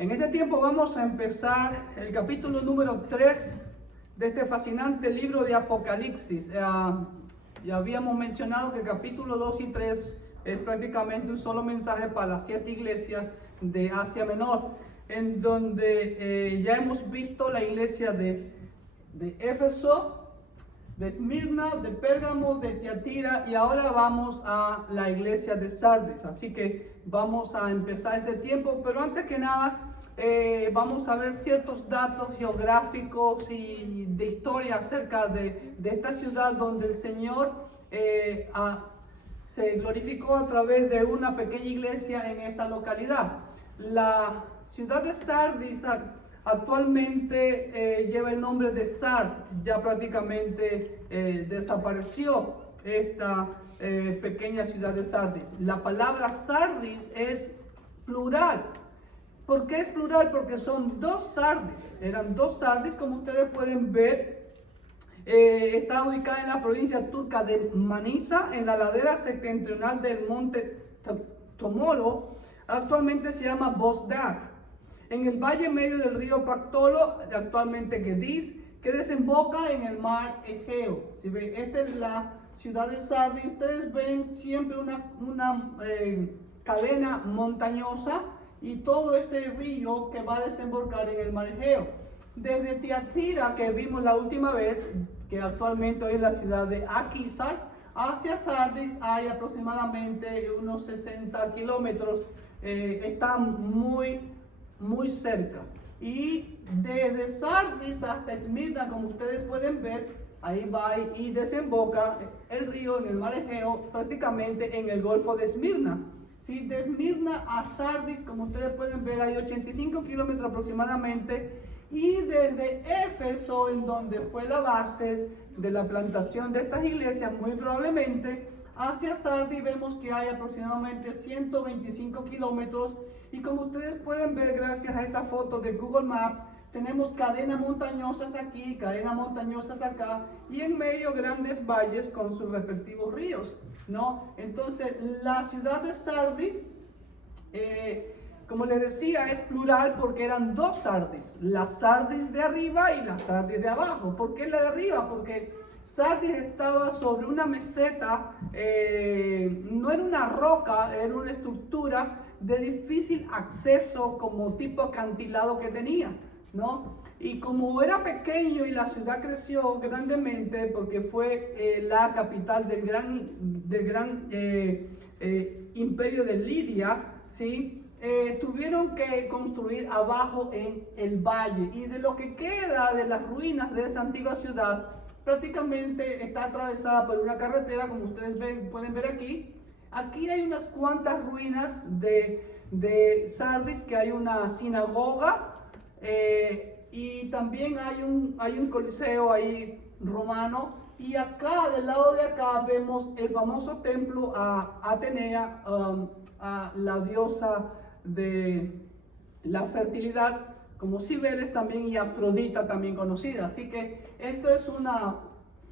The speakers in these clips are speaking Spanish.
En este tiempo vamos a empezar el capítulo número 3 de este fascinante libro de Apocalipsis. Ya habíamos mencionado que el capítulo 2 y 3 es prácticamente un solo mensaje para las 7 iglesias de Asia Menor, en donde ya hemos visto la iglesia de Éfeso, de Esmirna, de Pérgamo, de Tiatira, y ahora vamos a la iglesia de Sardis. Así que vamos a empezar este tiempo, pero antes que nada vamos a ver ciertos datos geográficos y de historia acerca de esta ciudad donde el Señor se glorificó a través de una pequeña iglesia en esta localidad. La ciudad de Sardis actualmente lleva el nombre de Sard. Ya prácticamente desapareció esta pequeña ciudad de Sardis. La palabra Sardis es plural. ¿Por qué es plural? Porque son dos Sardis. Eran dos Sardis, como ustedes pueden ver. Está ubicada en la provincia turca de Manisa, en la ladera septentrional del monte Tomolo. Actualmente se llama Bosdag. En el valle medio del río Pactolo, actualmente Gedis, que desemboca en el mar Egeo. ¿Sí ven? Esta es la ciudad de Sardis. Ustedes ven siempre una cadena montañosa y todo este río que va a desembocar en el mar Egeo. Desde Tiatira, que vimos la última vez, que actualmente hoy es la ciudad de Akhisar, hacia Sardis hay aproximadamente unos 60 kilómetros. Está muy cerca. Y desde Sardis hasta Esmirna, como ustedes pueden ver, ahí va y desemboca el río en el mar Egeo, prácticamente en el Golfo de Esmirna. ¿Sí? De Esmirna a Sardis, como ustedes pueden ver, hay 85 kilómetros aproximadamente. Y desde Éfeso, en donde fue la base de la plantación de estas iglesias, muy probablemente, hacia Sardis vemos que hay aproximadamente 125 kilómetros. Y como ustedes pueden ver, gracias a esta foto de Google Maps, tenemos cadenas montañosas aquí, cadenas montañosas acá, y en medio grandes valles con sus respectivos ríos, ¿no? Entonces, la ciudad de Sardis, como les decía, es plural porque eran dos Sardis, la Sardis de arriba y la Sardis de abajo. ¿Por qué la de arriba? Porque Sardis estaba sobre una meseta, no era una roca, era una estructura de difícil acceso, como tipo acantilado que tenía, ¿no? Y como era pequeño y la ciudad creció grandemente porque fue la capital del gran imperio de Lidia, ¿sí? Tuvieron que construir abajo en el valle, y de lo que queda de las ruinas de esa antigua ciudad, prácticamente está atravesada por una carretera, como ustedes pueden ver aquí. Aquí hay unas cuantas ruinas de Sardis, que hay una sinagoga, y también hay un coliseo ahí romano. Y acá, del lado de acá, vemos el famoso templo a Atenea, a la diosa de la fertilidad, como Cibeles también, y Afrodita también conocida. Así que esto es una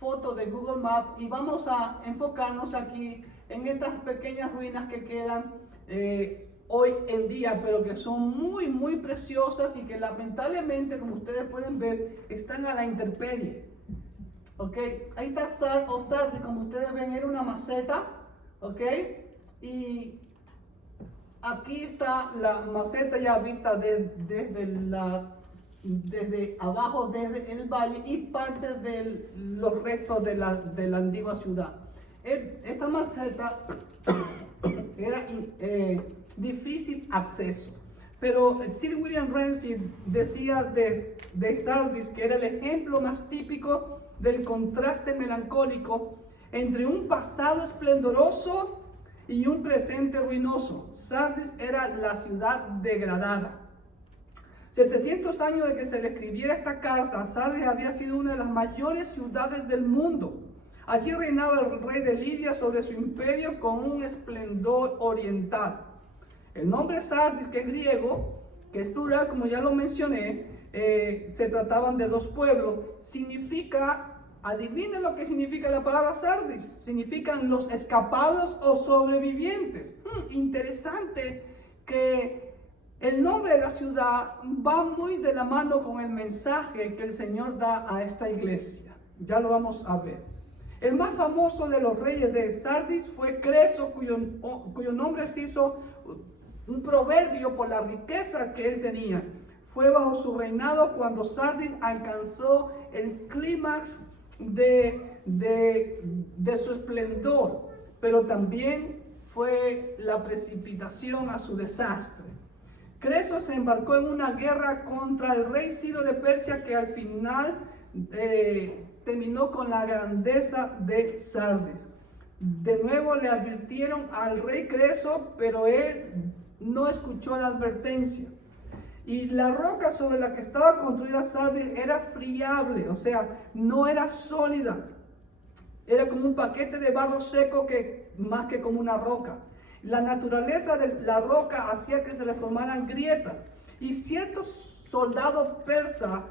foto de Google Maps y vamos a enfocarnos aquí en estas pequeñas ruinas que quedan hoy en día, pero que son muy preciosas y que lamentablemente, como ustedes pueden ver, están a la intemperie. ¿Ok? Ahí está Sardis, como ustedes ven, era una maceta. ¿Ok? Y aquí está la maceta ya vista desde abajo, desde el valle, y parte de los restos de la antigua ciudad. Esta maceta era difícil acceso, pero Sir William Rancid decía de Sardis que era el ejemplo más típico del contraste melancólico entre un pasado esplendoroso y un presente ruinoso. Sardis era la ciudad degradada. 700 años de que se le escribiera esta carta, Sardis había sido una de las mayores ciudades del mundo. Allí reinaba el rey de Lidia sobre su imperio con un esplendor oriental. El nombre Sardis, que es griego, que es plural, como ya lo mencioné, se trataban de dos pueblos, significa, adivinen lo que significa la palabra Sardis, significan los escapados o sobrevivientes. Interesante que El nombre de la ciudad va muy de la mano con el mensaje que el Señor da a esta iglesia. Ya lo vamos a ver. El más famoso de los reyes de Sardis fue Creso, cuyo nombre se hizo un proverbio por la riqueza que él tenía. Fue bajo su reinado cuando Sardis alcanzó el clímax de su esplendor, pero también fue la precipitación a su desastre. Creso se embarcó en una guerra contra el rey Ciro de Persia que al final terminó con la grandeza de Sardis. De nuevo le advirtieron al rey Creso, pero él no escuchó la advertencia. Y la roca sobre la que estaba construida Sardis era friable, o sea, no era sólida. Era como un paquete de barro seco más que como una roca. La naturaleza de la roca hacía que se le formaran grietas. Y cierto soldado persa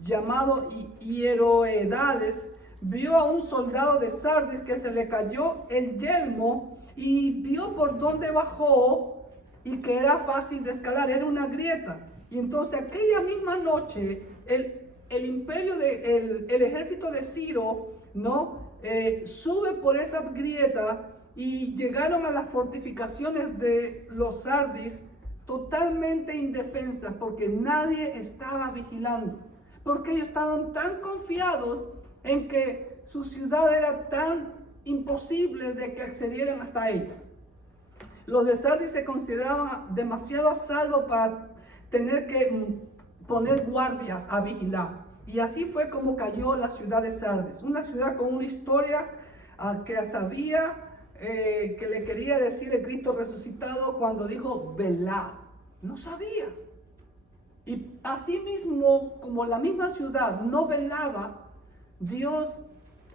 llamado Hieroedades vio a un soldado de Sardis que se le cayó el yelmo y vio por dónde bajó y que era fácil de escalar, era una grieta. Y entonces aquella misma noche el imperio el ejército de Ciro, ¿no? Sube por esa grieta y llegaron a las fortificaciones de los Sardis totalmente indefensas porque nadie estaba vigilando, porque ellos estaban tan confiados en que su ciudad era tan imposible de que accedieran hasta ella. Los de Sardis se consideraban demasiado a salvo para tener que poner guardias a vigilar. Y así fue como cayó la ciudad de Sardis, una ciudad con una historia que sabía que le quería decir el Cristo resucitado cuando dijo velad. No sabía. Y así mismo, como la misma ciudad no velaba, Dios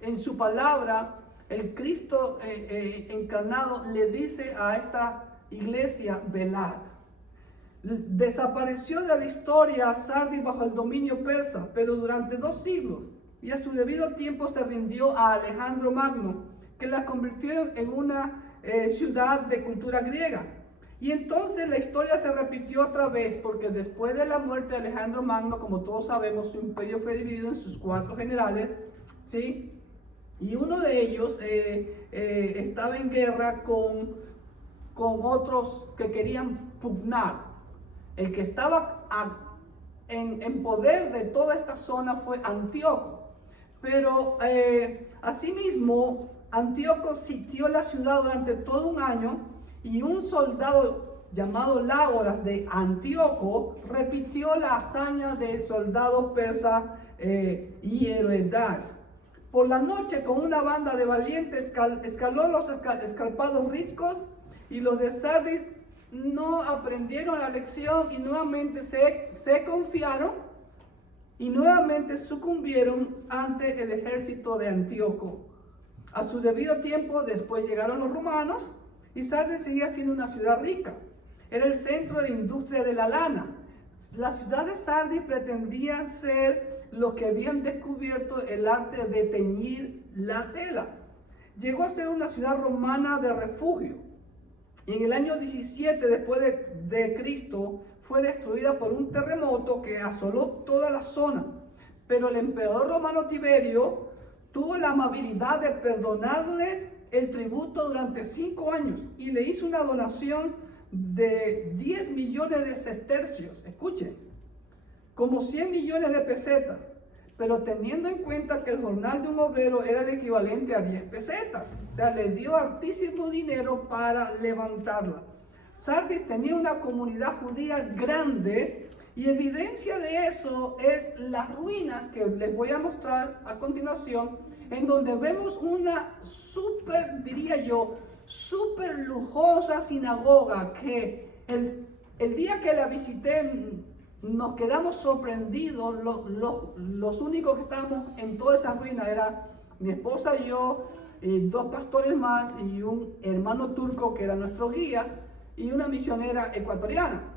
en su palabra, el Cristo encarnado, le dice a esta iglesia, velad. Desapareció de la historia Sardis bajo el dominio persa, pero durante 2 siglos, y a su debido tiempo se rindió a Alejandro Magno, que la convirtió en una ciudad de cultura griega. Y entonces la historia se repitió otra vez, porque después de la muerte de Alejandro Magno, como todos sabemos, su imperio fue dividido en sus 4 generales, ¿sí? Y uno de ellos estaba en guerra con otros que querían pugnar. El que estaba en poder de toda esta zona fue Antíoco. Pero asimismo, Antíoco sitió la ciudad durante todo un año y un soldado llamado Lágoras de Antíoco repitió la hazaña del soldado persa Hieroedades. Por la noche, con una banda de valientes, escaló los escarpados riscos y los de Sardis no aprendieron la lección y nuevamente se confiaron y nuevamente sucumbieron ante el ejército de Antíoco. A su debido tiempo, después llegaron los romanos y Sardis seguía siendo una ciudad rica. Era el centro de la industria de la lana. La ciudad de Sardis pretendía ser los que habían descubierto el arte de teñir la tela. Llegó a ser una ciudad romana de refugio. Y en el año 17 después de Cristo fue destruida por un terremoto que asoló toda la zona. Pero el emperador romano Tiberio tuvo la amabilidad de perdonarle el tributo durante 5 años y le hizo una donación de 10 millones de sestercios. Escuchen, como 100 millones de pesetas. Pero teniendo en cuenta que el jornal de un obrero era el equivalente a 10 pesetas. O sea, le dio hartísimo dinero para levantarla. Sardis tenía una comunidad judía grande y evidencia de eso es las ruinas que les voy a mostrar a continuación, en donde vemos una diría yo, súper lujosa sinagoga que el día que la visité nos quedamos sorprendidos. Los únicos que estábamos en toda esa ruina era mi esposa y yo, 2 pastores más y un hermano turco que era nuestro guía y una misionera ecuatoriana.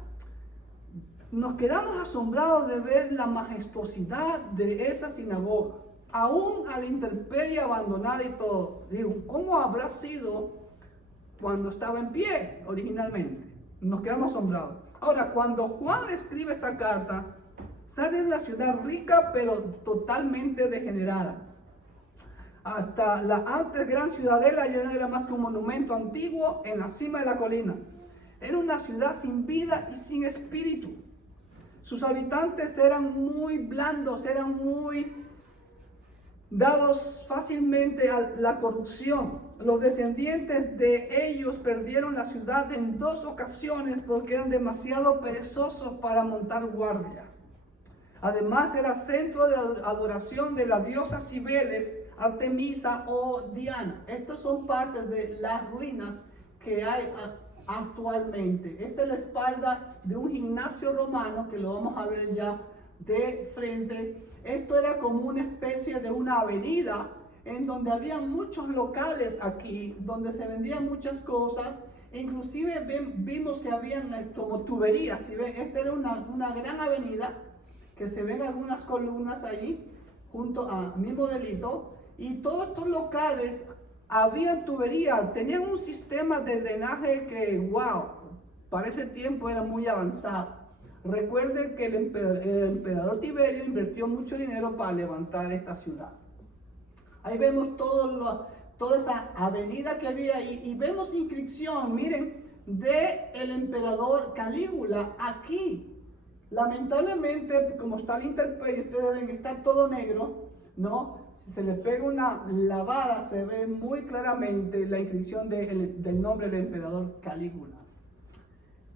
Nos quedamos asombrados de ver la majestuosidad de esa sinagoga, aún a la intemperie abandonada y todo. Digo, ¿cómo habrá sido cuando estaba en pie originalmente? Nos quedamos asombrados. Ahora, cuando Juan le escribe esta carta, Sardis es una ciudad rica, pero totalmente degenerada. Hasta la antes gran ciudadela ya no era más que un monumento antiguo en la cima de la colina. Era una ciudad sin vida y sin espíritu. Sus habitantes eran muy blandos, eran muy dados fácilmente a la corrupción. Los descendientes de ellos perdieron la ciudad en 2 ocasiones porque eran demasiado perezosos para montar guardia. Además era centro de adoración de la diosa Cibeles, Artemisa o Diana. Estas son partes de las ruinas que hay actualmente. Esta es la espalda de un gimnasio romano que lo vamos a ver ya de frente. Esto era como una especie de una avenida en donde había muchos locales aquí, donde se vendían muchas cosas. Inclusive vimos que habían como tuberías. ¿Sí ven? Esta era una gran avenida que se ven algunas columnas ahí junto a mi modelito. Y todos estos locales habían tuberías, tenían un sistema de drenaje que, wow, para ese tiempo era muy avanzado. Recuerden que el emperador Tiberio invirtió mucho dinero para levantar esta ciudad. Ahí vemos toda esa avenida que había ahí y vemos inscripción, miren, de el emperador Calígula aquí. Lamentablemente, como está la intemperie, ustedes ven que está todo negro, ¿no? Si se le pega una lavada, se ve muy claramente la inscripción del nombre del emperador Calígula.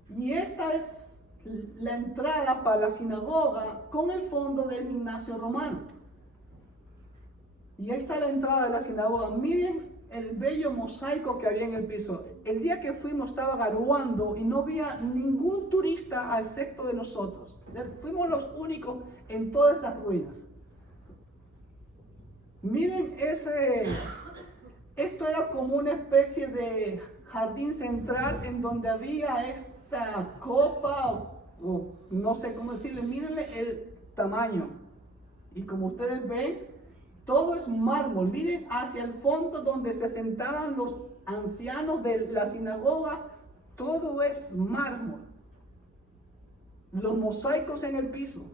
Y esta es la entrada para la sinagoga con el fondo del gimnasio romano. Y ahí está la entrada de la sinagoga. Miren el bello mosaico que había en el piso. El día que fuimos estaba garuando y no había ningún turista excepto de nosotros. Fuimos los únicos en todas esas ruinas. Miren esto era como una especie de jardín central en donde había esta copa, o no sé cómo decirle, mírenle el tamaño. Y como ustedes ven, todo es mármol. Miren hacia el fondo donde se sentaban los ancianos de la sinagoga, todo es mármol. Los mosaicos en el piso.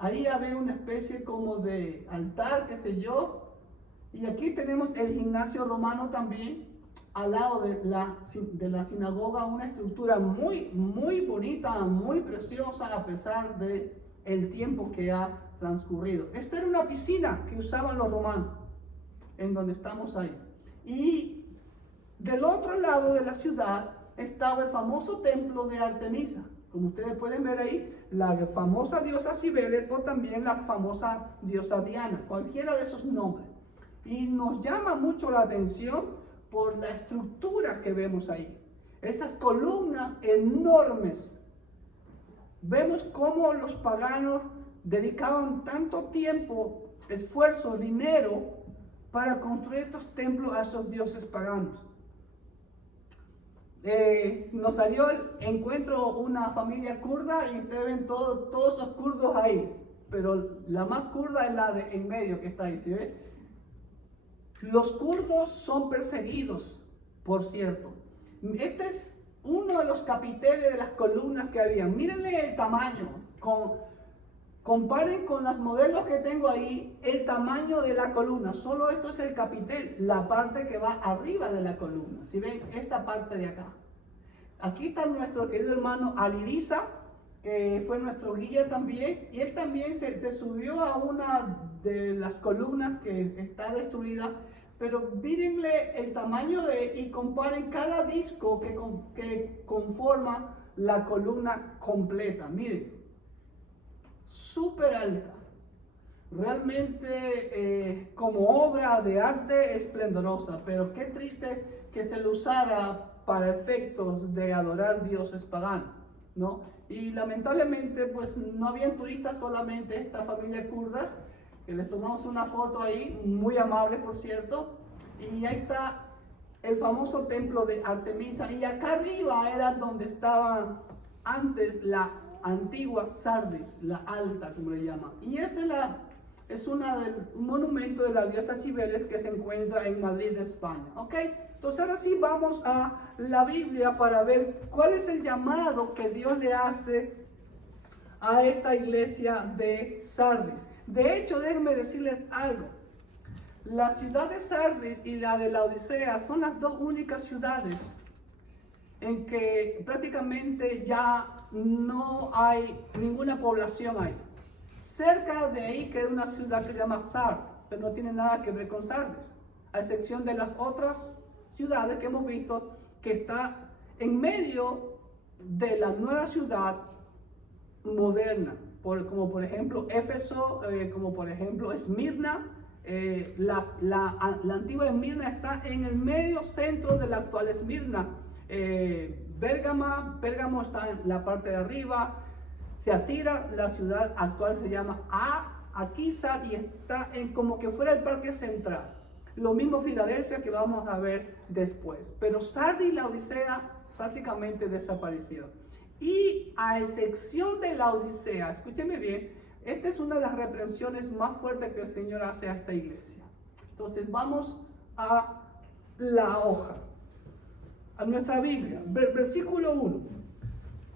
Ahí había una especie como de altar, qué sé yo. Y aquí tenemos el gimnasio romano también, al lado de la sinagoga, una estructura muy, muy bonita, muy preciosa, a pesar de el tiempo que ha transcurrido. Esta era una piscina que usaban los romanos, en donde estamos ahí. Y del otro lado de la ciudad estaba el famoso templo de Artemisa. Como ustedes pueden ver ahí, la famosa diosa Cibeles o también la famosa diosa Diana, cualquiera de esos nombres. Y nos llama mucho la atención por la estructura que vemos ahí. Esas columnas enormes. Vemos cómo los paganos dedicaban tanto tiempo, esfuerzo, dinero para construir estos templos a esos dioses paganos. Nos salió el encuentro una familia kurda y ustedes ven todos esos kurdos ahí, pero la más kurda es la de en medio que está ahí, ¿sí ve? Los kurdos son perseguidos, por cierto. Este es uno de los capiteles de las columnas que había. Mírenle el tamaño. Comparen con los modelos que tengo ahí el tamaño de la columna. Solo esto es el capitel, la parte que va arriba de la columna. Si ven esta parte de acá. Aquí está nuestro querido hermano Aliriza, que fue nuestro guía también. Y él también se subió a una de las columnas que está destruida. Pero mírenle el tamaño y comparen cada disco que conforma la columna completa. Miren, súper alta. Realmente como obra de arte esplendorosa. Pero qué triste que se lo usara para efectos de adorar dioses paganos, ¿no? Y lamentablemente pues no habían turistas, solamente esta familia kurdas, que les tomamos una foto ahí, muy amable por cierto, y ahí está el famoso templo de Artemisa, y acá arriba era donde estaba antes la antigua Sardis, la alta como le llaman, y esa es un monumento de la diosa Cibeles que se encuentra en Madrid, España, ¿ok? Entonces ahora sí vamos a la Biblia para ver cuál es el llamado que Dios le hace a esta iglesia de Sardis. De hecho, déjenme decirles algo. La ciudad de Sardis y la de Laodicea son las dos únicas ciudades en que prácticamente ya no hay ninguna población ahí. Cerca de ahí queda una ciudad que se llama Sard, pero no tiene nada que ver con Sardis, a excepción de las otras ciudades que hemos visto que está en medio de la nueva ciudad moderna, como por ejemplo Éfeso, como por ejemplo Esmirna. La antigua Esmirna está en el medio centro de la actual Esmirna. Pérgamo está en la parte de arriba. Thiatira, la ciudad actual, se llama Aquisar y está en como que fuera el parque central. Lo mismo Filadelfia, que lo vamos a ver después. Pero Sardis y Laodicea prácticamente desaparecieron. Y a excepción de Laodicea, escúcheme bien, esta es una de las reprensiones más fuertes que el Señor hace a esta iglesia. Entonces vamos a la hoja, a nuestra Biblia, versículo 1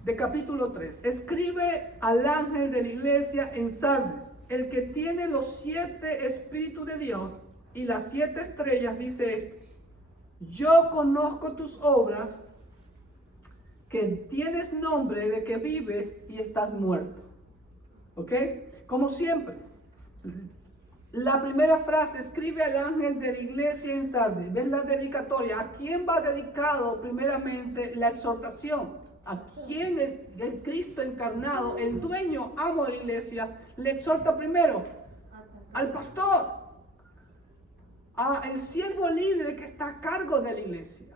de capítulo 3. Escribe al ángel de la iglesia en Sardis, el que tiene los 7 espíritus de Dios y las 7 estrellas, dice esto: yo conozco tus obras, que tienes nombre de que vives y estás muerto. ¿Ok? Como siempre, la primera frase: escribe al ángel de la iglesia en Sardis. ¿Ves la dedicatoria? ¿A quién va dedicado primeramente la exhortación? ¿A quién el Cristo encarnado, el dueño, amo de la iglesia, le exhorta primero? Al pastor, al siervo líder que está a cargo de la iglesia.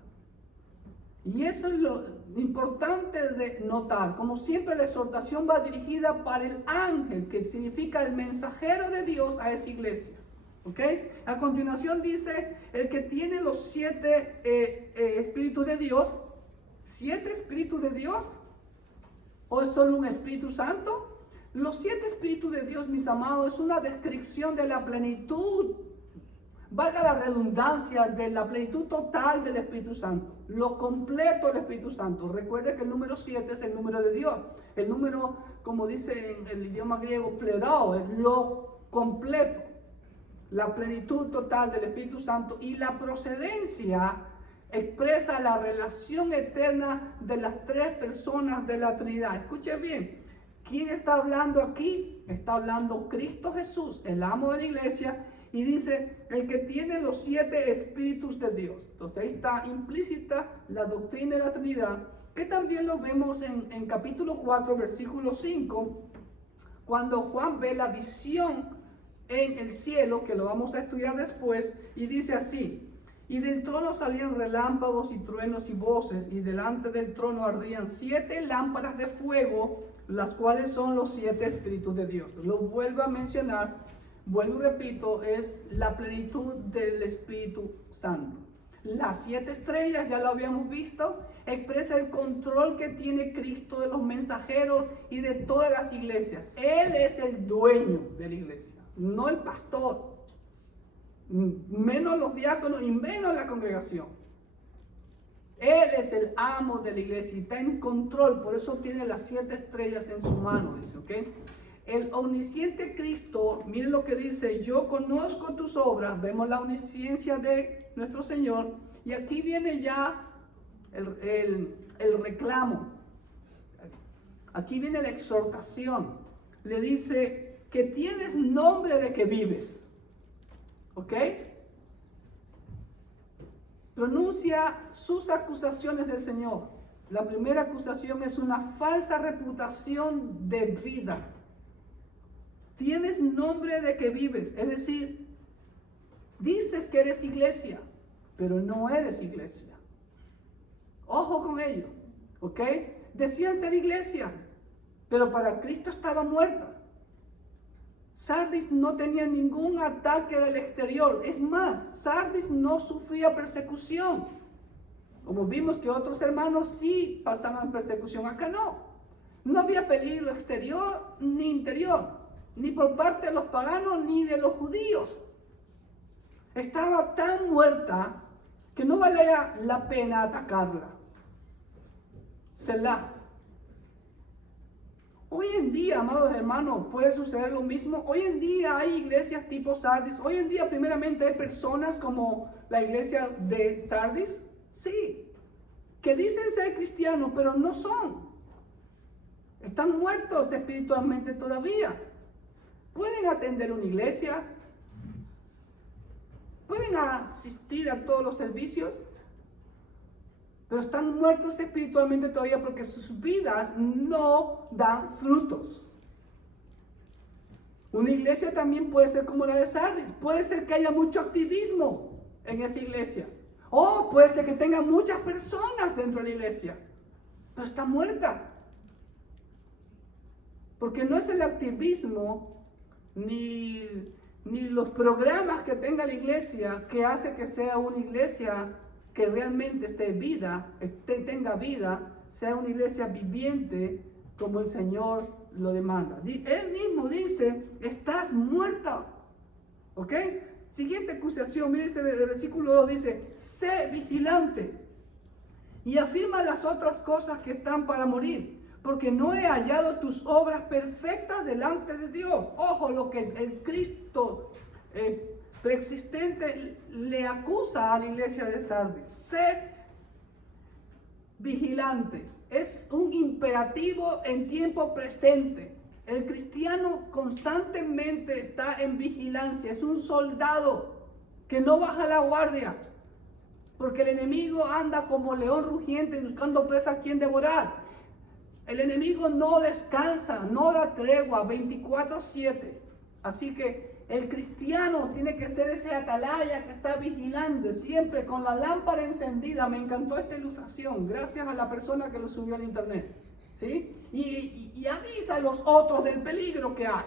Y eso es lo importante de notar. Como siempre, la exhortación va dirigida para el ángel, que significa el mensajero de Dios a esa iglesia. ¿Ok? A continuación dice: el que tiene los 7 espíritus de Dios. ¿7 espíritus de Dios? ¿O es solo un Espíritu Santo? Los 7 espíritus de Dios, mis amados, es una descripción de la plenitud, valga la redundancia, de la plenitud total del Espíritu Santo, lo completo del Espíritu Santo. Recuerde que el número 7 es el número de Dios. El número, como dice en el idioma griego, plerao, es lo completo, la plenitud total del Espíritu Santo. Y la procedencia expresa la relación eterna de las 3 personas de la Trinidad. Escuche bien, ¿quién está hablando aquí? Está hablando Cristo Jesús, el amo de la iglesia. Y dice: el que tiene los 7 espíritus de Dios. Entonces ahí está implícita la doctrina de la Trinidad, que también lo vemos en capítulo 4, versículo 5, cuando Juan ve la visión en el cielo, que lo vamos a estudiar después, y dice así: y del trono salían relámpagos y truenos y voces, y delante del trono ardían 7 lámparas de fuego, las cuales son los 7 espíritus de Dios. Lo vuelvo a mencionar. Vuelvo y repito, es la plenitud del Espíritu Santo. Las 7 estrellas, ya lo habíamos visto, expresa el control que tiene Cristo de los mensajeros y de todas las iglesias. Él es el dueño de la iglesia, no el pastor, menos los diáconos y menos la congregación. Él es el amo de la iglesia y está en control, por eso tiene las 7 estrellas en su mano, dice, ¿ok? El omnisciente Cristo, miren lo que dice: yo conozco tus obras. Vemos la omnisciencia de nuestro Señor. Y aquí viene ya el reclamo. Aquí viene la exhortación. Le dice que tienes nombre de que vives. ¿Ok? Pronuncia sus acusaciones del Señor. La primera acusación es una falsa reputación de vida. Tienes nombre de que vives, es decir, dices que eres iglesia, pero no eres iglesia. Ojo con ello, ¿ok? Decían ser iglesia, pero para Cristo estaba muerta. Sardis no tenía ningún ataque del exterior. Es más, Sardis no sufría persecución. Como vimos que otros hermanos sí pasaban persecución, acá no. No había peligro exterior ni interior, ni por parte de los paganos ni de los judíos. Estaba tan muerta que no valía la pena atacarla. Selah. Hoy en día, amados hermanos, puede suceder lo mismo. Hoy en día hay iglesias tipo Sardis. Hoy en día, primeramente, hay personas como la iglesia de Sardis. Sí, que dicen ser cristianos, pero no son. Están muertos espiritualmente todavía. Pueden atender una iglesia. Pueden asistir a todos los servicios. Pero están muertos espiritualmente todavía porque sus vidas no dan frutos. Una iglesia también puede ser como la de Sardis. Puede ser que haya mucho activismo en esa iglesia. O puede ser que tenga muchas personas dentro de la iglesia. Pero está muerta. Porque no es el activismo ni los programas que tenga la iglesia que hace que sea una iglesia que realmente tenga vida, sea una iglesia viviente como el Señor lo demanda. Él mismo dice, estás muerta. ¿Ok? Siguiente acusación, mire el versículo 2 dice, sé vigilante y afirma las otras cosas que están para morir, porque no he hallado tus obras perfectas delante de Dios. Ojo, lo que el Cristo preexistente le acusa a la iglesia de Sardis. Sé vigilante. Es un imperativo en tiempo presente. El cristiano constantemente está en vigilancia. Es un soldado que no baja la guardia. Porque el enemigo anda como león rugiente buscando presa a quien devorar. El enemigo no descansa, no da tregua 24/7. Así que el cristiano tiene que ser ese atalaya que está vigilante, siempre con la lámpara encendida. Me encantó esta ilustración, gracias a la persona que lo subió al internet. ¿Sí? Y avisa a los otros del peligro que hay.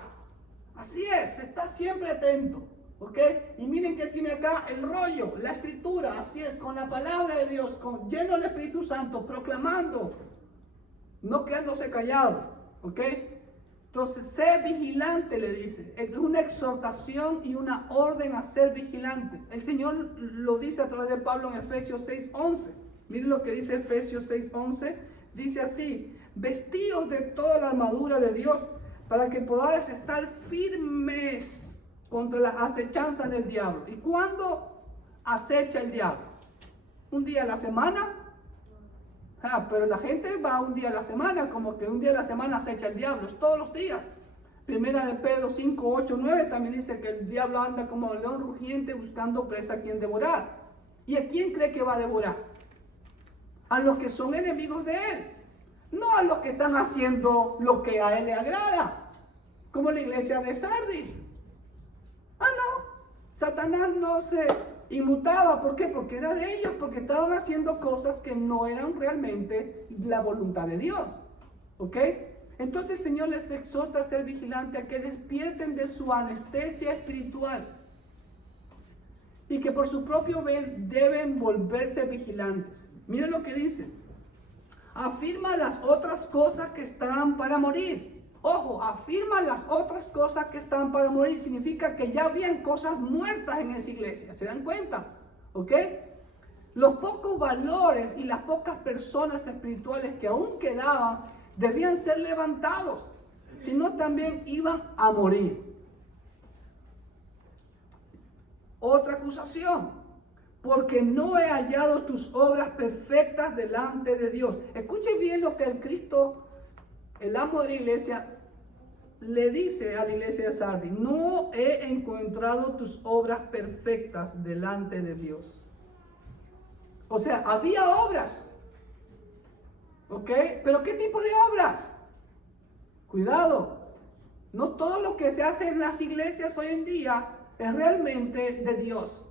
Así es, está siempre atento. ¿Ok? Y miren que tiene acá el rollo, la escritura, así es, con la palabra de Dios, lleno del Espíritu Santo, proclamando, no quedándose callado. ¿Ok? Entonces, sé vigilante, le dice. Es una exhortación y una orden a ser vigilante. El Señor lo dice a través de Pablo en Efesios 6:11. Miren lo que dice Efesios 6:11. Dice así, vestidos de toda la armadura de Dios para que podáis estar firmes contra las acechanzas del diablo. ¿Y cuándo acecha el diablo? ¿Un día a la semana? Pero la gente va un día a la semana, como que un día a la semana acecha el diablo, es todos los días. Primera de Pedro 5:8-9 también dice que el diablo anda como un león rugiente buscando presa a quien devorar. ¿Y a quién cree que va a devorar? A los que son enemigos de él, no a los que están haciendo lo que a él le agrada, como la iglesia de Sardis. No, Satanás no se inmutaba. ¿Por qué? Porque era de ellos, porque estaban haciendo cosas que no eran realmente la voluntad de Dios. ¿Ok? Entonces el Señor les exhorta a ser vigilantes, a que despierten de su anestesia espiritual y que por su propio bien deben volverse vigilantes. Miren lo que dice. Afirma las otras cosas que están para morir. Ojo, afirma las otras cosas que están para morir. Significa que ya habían cosas muertas en esa iglesia. ¿Se dan cuenta? ¿Ok? Los pocos valores y las pocas personas espirituales que aún quedaban debían ser levantados. Si no, también iban a morir. Otra acusación. Porque no he hallado tus obras perfectas delante de Dios. Escuche bien lo que el Cristo, el amo de la iglesia, le dice a la iglesia de Sardis. No he encontrado tus obras perfectas delante de Dios. O sea, había obras. ¿Ok? ¿Pero qué tipo de obras? Cuidado. No todo lo que se hace en las iglesias hoy en día es realmente de Dios.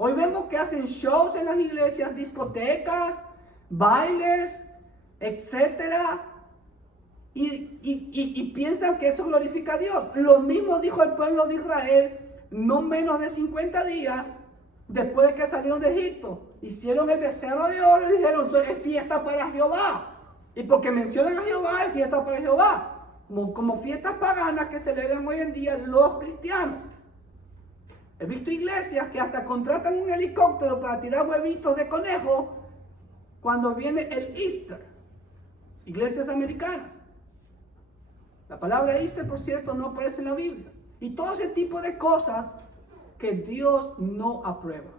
Hoy vemos que hacen shows en las iglesias, discotecas, bailes, etcétera, y piensan que eso glorifica a Dios. Lo mismo dijo el pueblo de Israel no menos de 50 días después de que salieron de Egipto. Hicieron el becerro de oro y dijeron, es fiesta para Jehová. Y porque mencionan a Jehová, es fiesta para Jehová. Como fiestas paganas que celebran hoy en día los cristianos. He visto iglesias que hasta contratan un helicóptero para tirar huevitos de conejo cuando viene el Easter. Iglesias americanas. La palabra Easter, por cierto, no aparece en la Biblia. Y todo ese tipo de cosas que Dios no aprueba.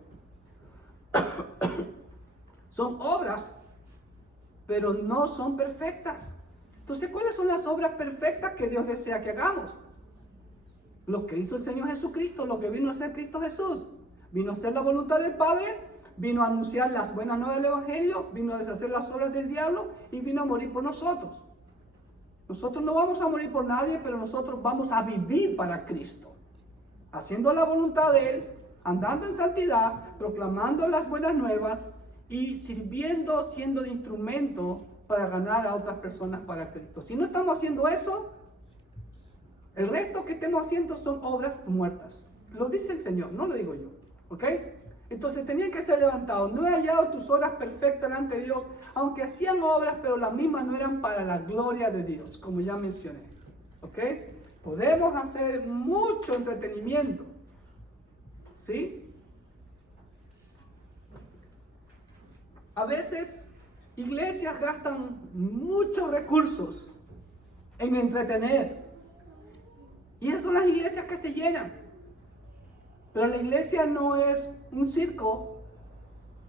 Son obras, pero no son perfectas. Entonces, ¿cuáles son las obras perfectas que Dios desea que hagamos? Lo que hizo el Señor Jesucristo, lo que vino a hacer Cristo Jesús. Vino a hacer la voluntad del Padre, vino a anunciar las buenas nuevas del Evangelio, vino a deshacer las obras del diablo y vino a morir por nosotros. Nosotros no vamos a morir por nadie, pero nosotros vamos a vivir para Cristo, haciendo la voluntad de Él, andando en santidad, proclamando las buenas nuevas y sirviendo, siendo de instrumento para ganar a otras personas para Cristo. Si no estamos haciendo eso, el resto que estemos haciendo son obras muertas. Lo dice el Señor, no lo digo yo. ¿Ok? Entonces tenían que ser levantados. No he hallado tus obras perfectas delante de Dios, aunque hacían obras, pero las mismas no eran para la gloria de Dios, como ya mencioné. ¿Ok? Podemos hacer mucho entretenimiento. ¿Sí? A veces iglesias gastan muchos recursos en entretener. Y esas son las iglesias que se llenan. Pero la iglesia no es un circo,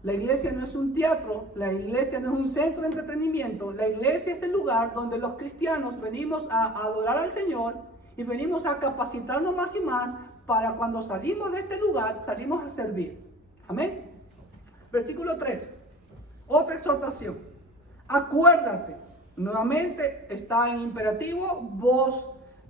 la iglesia no es un teatro, la iglesia no es un centro de entretenimiento. La iglesia es el lugar donde los cristianos venimos a adorar al Señor y venimos a capacitarnos más y más para cuando salimos de este lugar, salimos a servir. Amén. Versículo 3. Otra exhortación. Acuérdate. Nuevamente está en imperativo,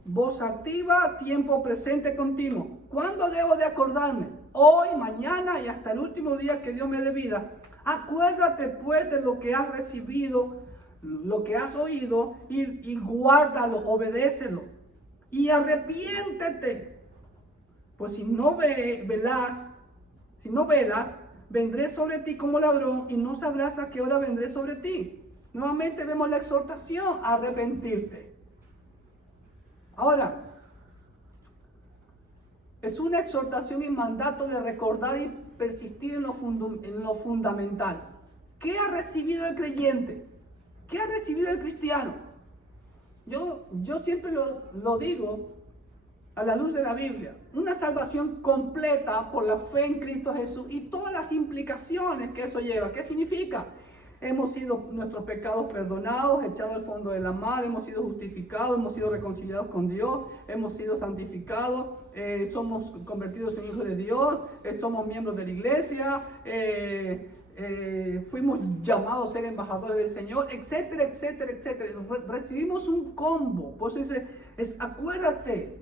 voz activa, tiempo presente continuo. ¿Cuándo debo de acordarme? Hoy, mañana y hasta el último día que Dios me dé vida. Acuérdate pues de lo que has recibido, lo que has oído y guárdalo, obedécelo. Y arrepiéntete. Pues si no velas, vendré sobre ti como ladrón y no sabrás a qué hora vendré sobre ti. Nuevamente vemos la exhortación a arrepentirte. Ahora, es una exhortación y mandato de recordar y persistir en lo fundamental. ¿Qué ha recibido el creyente? ¿Qué ha recibido el cristiano? Yo siempre lo digo a la luz de la Biblia. Una salvación completa por la fe en Cristo Jesús y todas las implicaciones que eso lleva. ¿Qué significa? Hemos sido nuestros pecados perdonados, echados al fondo de la mar, hemos sido justificados, hemos sido reconciliados con Dios, hemos sido santificados, somos convertidos en hijos de Dios, somos miembros de la iglesia, fuimos llamados a ser embajadores del Señor, etcétera, etcétera, etcétera. Recibimos un combo. Por eso dice, acuérdate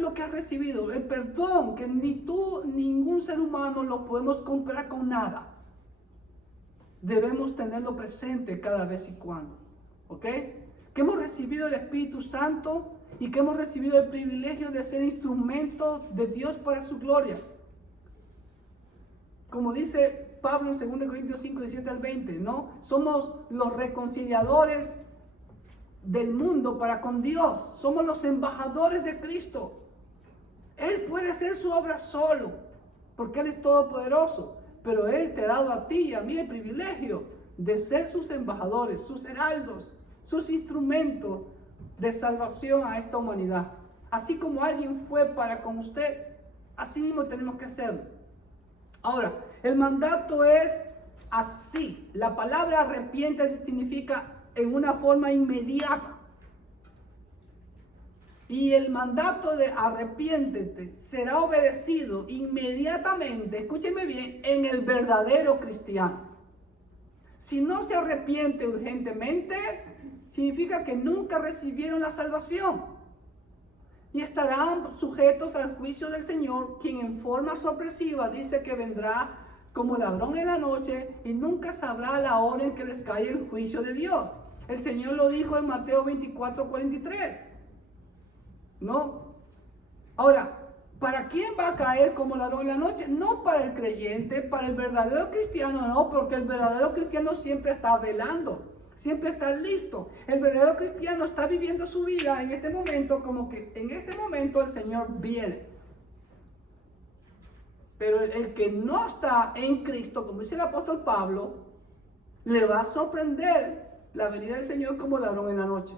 lo que has recibido, el perdón que ni tú, ningún ser humano lo podemos comprar con nada. Debemos tenerlo presente cada vez y cuando, ¿ok? Que hemos recibido el Espíritu Santo y que hemos recibido el privilegio de ser instrumentos de Dios para su gloria. Como dice Pablo en 2 Corintios 5, 17 al 20, ¿no? Somos los reconciliadores del mundo para con Dios. Somos los embajadores de Cristo. Él puede hacer su obra solo, porque Él es todopoderoso. Pero Él te ha dado a ti y a mí el privilegio de ser sus embajadores, sus heraldos, sus instrumentos de salvación a esta humanidad. Así como alguien fue para con usted, así mismo tenemos que hacerlo. Ahora, el mandato es así. La palabra arrepiéntete significa en una forma inmediata. Y el mandato de arrepiéntete será obedecido inmediatamente, escúcheme bien, en el verdadero cristiano. Si no se arrepiente urgentemente, significa que nunca recibieron la salvación. Y estarán sujetos al juicio del Señor, quien en forma sorpresiva dice que vendrá como ladrón en la noche y nunca sabrá la hora en que les cae el juicio de Dios. El Señor lo dijo en Mateo 24, 43. ¿No? Ahora, ¿para quién va a caer como ladrón en la noche? No para el creyente, para el verdadero cristiano, no, porque el verdadero cristiano siempre está velando, siempre está listo. El verdadero cristiano está viviendo su vida en este momento como que en este momento el Señor viene. Pero el que no está en Cristo, como dice el apóstol Pablo, le va a sorprender la venida del Señor como ladrón en la noche.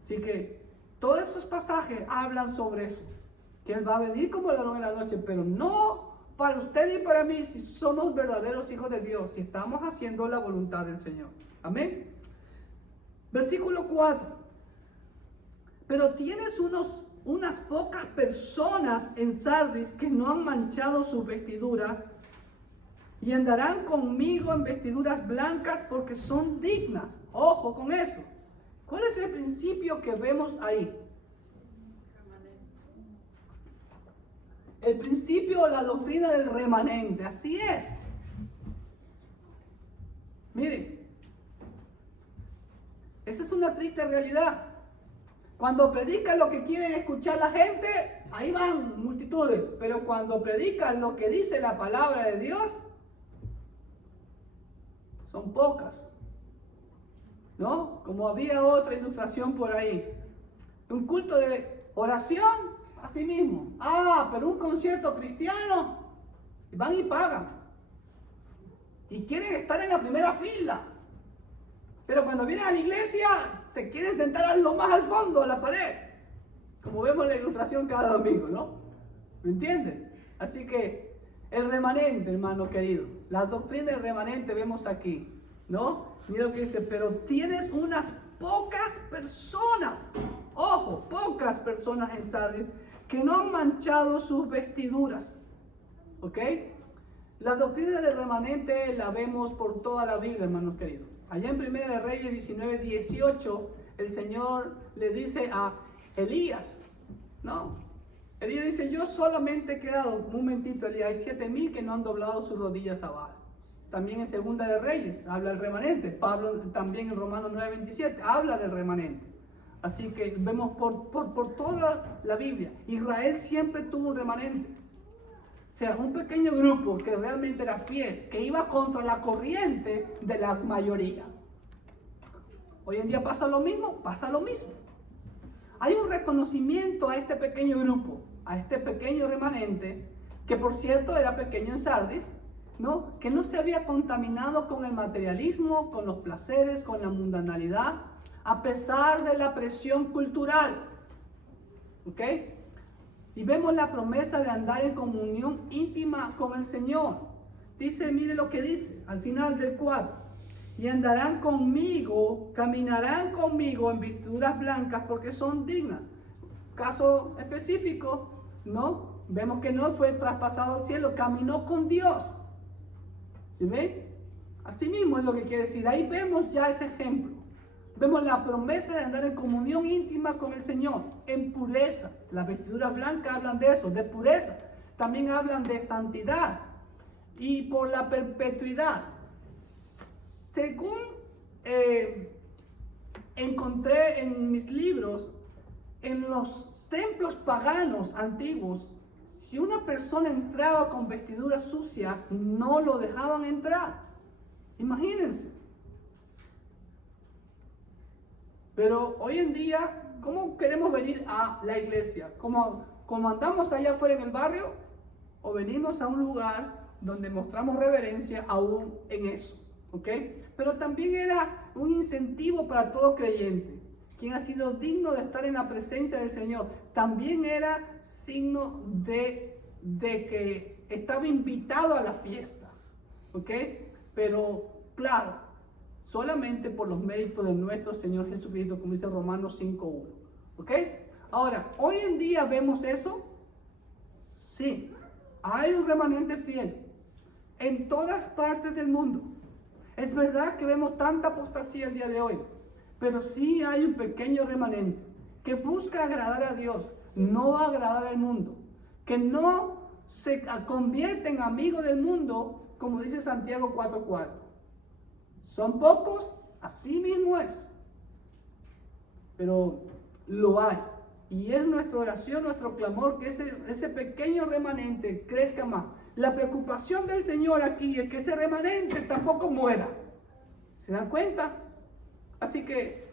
Así que todos esos pasajes hablan sobre eso, que Él va a venir como ladrón en la noche, pero no para usted y para mí, si somos verdaderos hijos de Dios, si estamos haciendo la voluntad del Señor. Amén. Versículo 4. Pero tienes unas pocas personas en Sardis que no han manchado sus vestiduras y andarán conmigo en vestiduras blancas porque son dignas. Ojo con eso. ¿Cuál es el principio que vemos ahí? El principio o la doctrina del remanente. Así es. Miren, esa es una triste realidad. Cuando predican lo que quieren escuchar la gente, ahí van multitudes. Pero cuando predican lo que dice la palabra de Dios, son pocas. ¿No? Como había otra ilustración por ahí. Un culto de oración, así mismo. Pero un concierto cristiano, van y pagan. Y quieren estar en la primera fila. Pero cuando vienen a la iglesia, se quieren sentar a lo más al fondo, a la pared. Como vemos en la ilustración cada domingo, ¿no? ¿Me entienden? Así que el remanente, hermano querido. La doctrina del remanente vemos aquí, ¿no? Mira lo que dice, pero tienes unas pocas personas, ojo, pocas personas en Sardis que no han manchado sus vestiduras. ¿Ok? La doctrina del remanente la vemos por toda la Biblia, hermanos queridos. Allá en 1 de Reyes 19:18, el Señor le dice a Elías, ¿no? Elías dice, yo solamente he quedado, un momentito, Elías, hay 7,000 que no han doblado sus rodillas a Baal. También en 2 de Reyes habla del remanente. Pablo también en Romanos 9:27 habla del remanente. Así que vemos por toda la Biblia. Israel siempre tuvo un remanente. O sea, un pequeño grupo que realmente era fiel, que iba contra la corriente de la mayoría. Hoy en día pasa lo mismo, Hay un reconocimiento a este pequeño grupo, a este pequeño remanente, que por cierto era pequeño en Sardis, ¿no? Que no se había contaminado con el materialismo, con los placeres, con la mundanalidad, a pesar de la presión cultural. ¿Ok? Y vemos la promesa de andar en comunión íntima con el Señor. Dice, mire lo que dice al final del 4. Y andarán conmigo, caminarán conmigo en vestiduras blancas porque son dignas. Caso específico, ¿no? Vemos que no fue traspasado al cielo, caminó con Dios. ¿Sí ven? Así mismo es lo que quiere decir. Ahí vemos ya ese ejemplo. Vemos la promesa de andar en comunión íntima con el Señor, en pureza. Las vestiduras blancas hablan de eso, de pureza. También hablan de santidad y por la perpetuidad. Según encontré en mis libros, en los templos paganos antiguos, si una persona entraba con vestiduras sucias, no lo dejaban entrar. Imagínense. Pero hoy en día, ¿cómo queremos venir a la iglesia? ¿Como andamos allá afuera en el barrio? ¿O venimos a un lugar donde mostramos reverencia aún en eso? ¿Ok? Pero también era un incentivo para todo creyente. Quien ha sido digno de estar en la presencia del Señor, también era signo de que estaba invitado a la fiesta. ¿Ok? Pero, claro, solamente por los méritos de nuestro Señor Jesucristo, como dice Romanos 5:1. ¿Ok? Ahora, hoy en día vemos eso. Sí, hay un remanente fiel en todas partes del mundo. Es verdad que vemos tanta apostasía el día de hoy, pero sí hay un pequeño remanente que busca agradar a Dios, no agradar al mundo, que no se convierte en amigo del mundo, como dice Santiago 4:4. Son pocos, así mismo es, pero lo hay. Y es nuestra oración, nuestro clamor, que ese pequeño remanente crezca más. La preocupación del Señor aquí es que ese remanente tampoco muera. ¿Se dan cuenta? Así que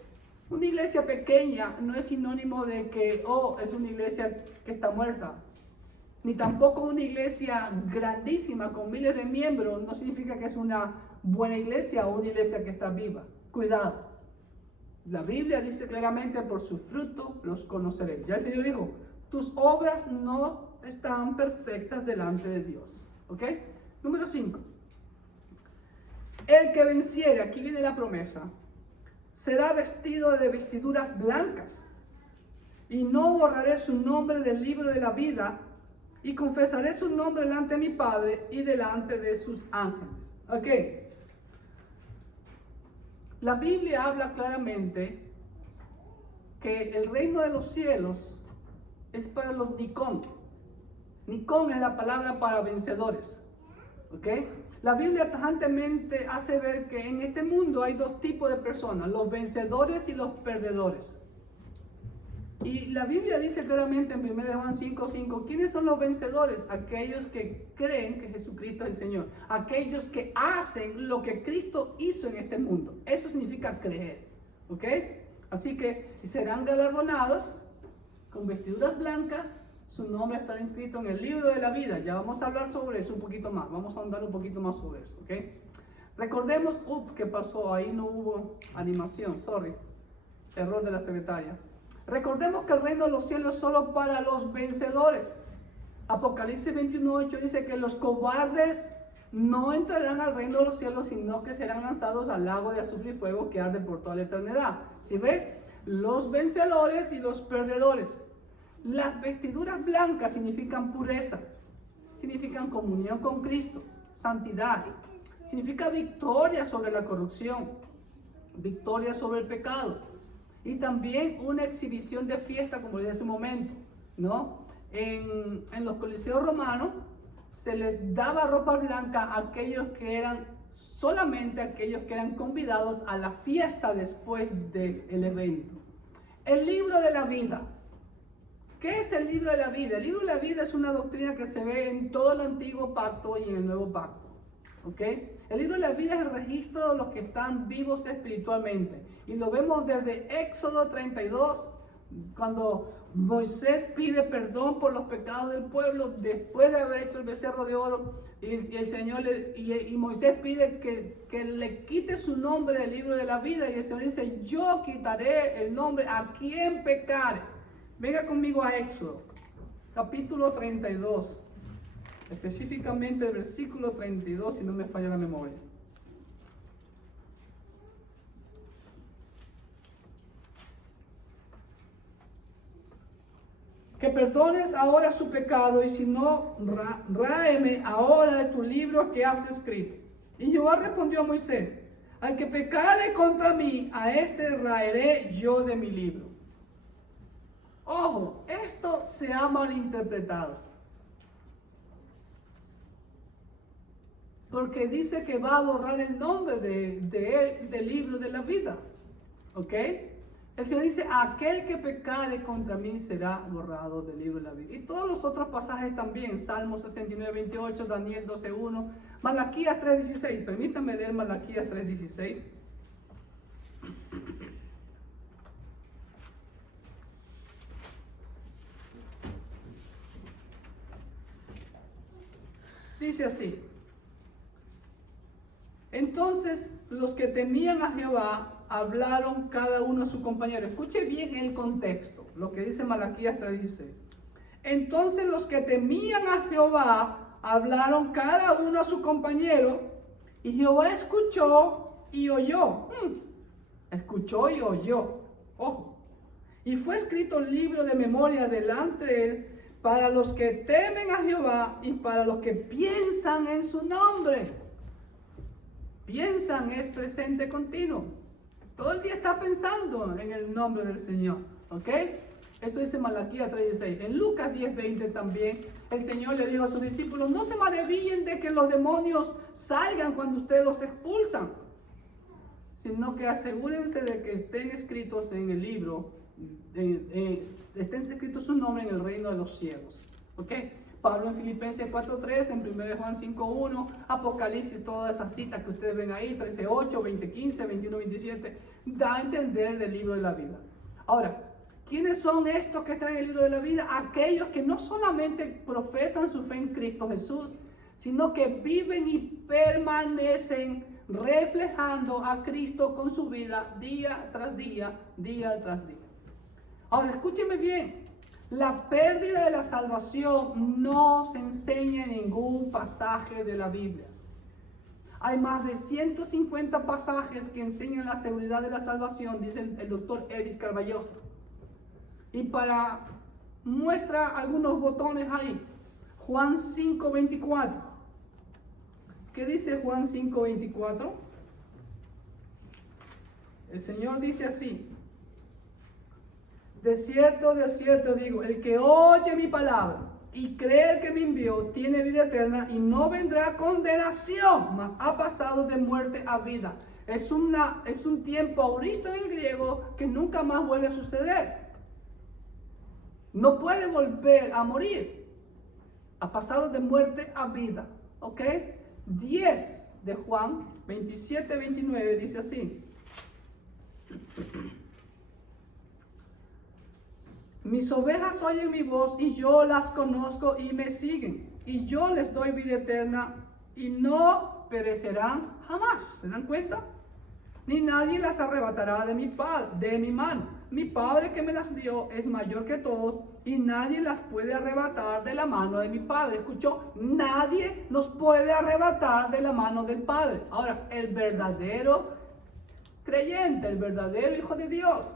una iglesia pequeña no es sinónimo de que, es una iglesia que está muerta. ni tampoco una iglesia grandísima con miles de miembros no significa que es una buena iglesia o una iglesia que está viva. Cuidado. La Biblia dice claramente, por su fruto los conoceréis. Ya el Señor dijo, tus obras no están perfectas delante de Dios. ¿Ok? Número 5. El que venciere, aquí viene la promesa, será vestido de vestiduras blancas, y no borraré su nombre del libro de la vida, y confesaré su nombre delante de mi Padre y delante de sus ángeles. Ok. La Biblia habla claramente que el reino de los cielos es para los Nikon. Nikon es la palabra para vencedores. ¿Ok? La Biblia tajantemente hace ver que en este mundo hay dos tipos de personas, los vencedores y los perdedores. Y la Biblia dice claramente en 1 Juan 5:5, ¿quiénes son los vencedores? Aquellos que creen que Jesucristo es el Señor, aquellos que hacen lo que Cristo hizo en este mundo. Eso significa creer, ¿ok? Así que serán galardonados con vestiduras blancas, su nombre estará inscrito en el libro de la vida. Ya vamos a hablar sobre eso un poquito más, vamos a andar un poquito más sobre eso, ¿ok? Recordemos, ¿qué pasó? Ahí no hubo animación, sorry, error de la secretaria. Recordemos que el reino de los cielos es solo para los vencedores. Apocalipsis 21:8 dice que los cobardes no entrarán al reino de los cielos, sino que serán lanzados al lago de azufre y fuego que arde por toda la eternidad. ¿Sí ve? Los vencedores y los perdedores. Las vestiduras blancas significan pureza, significan comunión con Cristo, santidad, significa victoria sobre la corrupción, victoria sobre el pecado. Y también una exhibición de fiesta, como dije hace un momento, ¿no? En los coliseos romanos se les daba ropa blanca a aquellos que eran, solamente aquellos que eran convidados a la fiesta después del evento. El libro de la vida. ¿Qué es el libro de la vida? El libro de la vida es una doctrina que se ve en todo el antiguo pacto y en el nuevo pacto. ¿Ok? El libro de la vida es el registro de los que están vivos espiritualmente. Y lo vemos desde Éxodo 32, cuando Moisés pide perdón por los pecados del pueblo después de haber hecho el becerro de oro. Y el Señor y Moisés pide que le quite su nombre del libro de la vida. Y el Señor dice, yo quitaré el nombre a quien pecare. Venga conmigo a Éxodo, capítulo 32. Específicamente el versículo 32, si no me falla la memoria. Que perdones ahora su pecado, y si no, ráeme ahora de tu libro que has escrito. Y Jehová respondió a Moisés, al que pecare contra mí, a este raeré yo de mi libro. Ojo, esto se ha malinterpretado. Porque dice que va a borrar el nombre de él del libro de la vida. ¿Ok? El Señor dice, aquel que pecare contra mí será borrado del libro de la vida. Y todos los otros pasajes también. Salmo 69:28, Daniel 12:1, Malaquías 3:16. Permítanme leer Malaquías 3:16. Dice así. Entonces los que temían a Jehová hablaron cada uno a su compañero. Escuche bien el contexto, lo que dice Malaquías 3:16. Entonces los que temían a Jehová hablaron cada uno a su compañero, y Jehová escuchó y oyó. Escuchó y oyó. Ojo. Y fue escrito el libro de memoria delante de él para los que temen a Jehová y para los que piensan en su nombre. Piensan es presente continuo. Todo el día está pensando en el nombre del Señor. ¿Ok? Eso dice Malaquías 3:16. En Lucas 10:20 también el Señor le dijo a sus discípulos, no se maravillen de que los demonios salgan cuando ustedes los expulsan, sino que asegúrense de que estén escritos en el libro, estén escritos su nombre en el reino de los cielos. ¿Ok? Pablo en Filipenses 4:3, en 1 Juan 5:1, Apocalipsis, todas esas citas que ustedes ven ahí, 13:8, 20:15, 21:27, da a entender del libro de la vida. Ahora, ¿Quiénes son estos que están en el libro de la vida? Aquellos que no solamente profesan su fe en Cristo Jesús, sino que viven y permanecen reflejando a Cristo con su vida día tras día, día tras día. Ahora, escúcheme bien. La pérdida de la salvación no se enseña en ningún pasaje de la Biblia. Hay más de 150 pasajes que enseñan la seguridad de la salvación, dice el doctor Eris Carballosa. Y para muestra algunos botones ahí. Juan 5:24. ¿Qué dice Juan 5:24? El Señor dice así: de cierto digo, el que oye mi palabra y cree el que me envió tiene vida eterna y no vendrá condenación, mas ha pasado de muerte a vida. Es un tiempo auristo en griego que nunca más vuelve a suceder. No puede volver a morir. Ha pasado de muerte a vida. ¿Ok? 10 de Juan 27-29 dice así: mis ovejas oyen mi voz y yo las conozco y me siguen. Y yo les doy vida eterna y no perecerán jamás. ¿Se dan cuenta? Ni nadie las arrebatará de mi mano. Mi Padre que me las dio es mayor que todos y nadie las puede arrebatar de la mano de mi Padre. ¿Escuchó? Nadie nos puede arrebatar de la mano del Padre. Ahora, el verdadero creyente, el verdadero Hijo de Dios.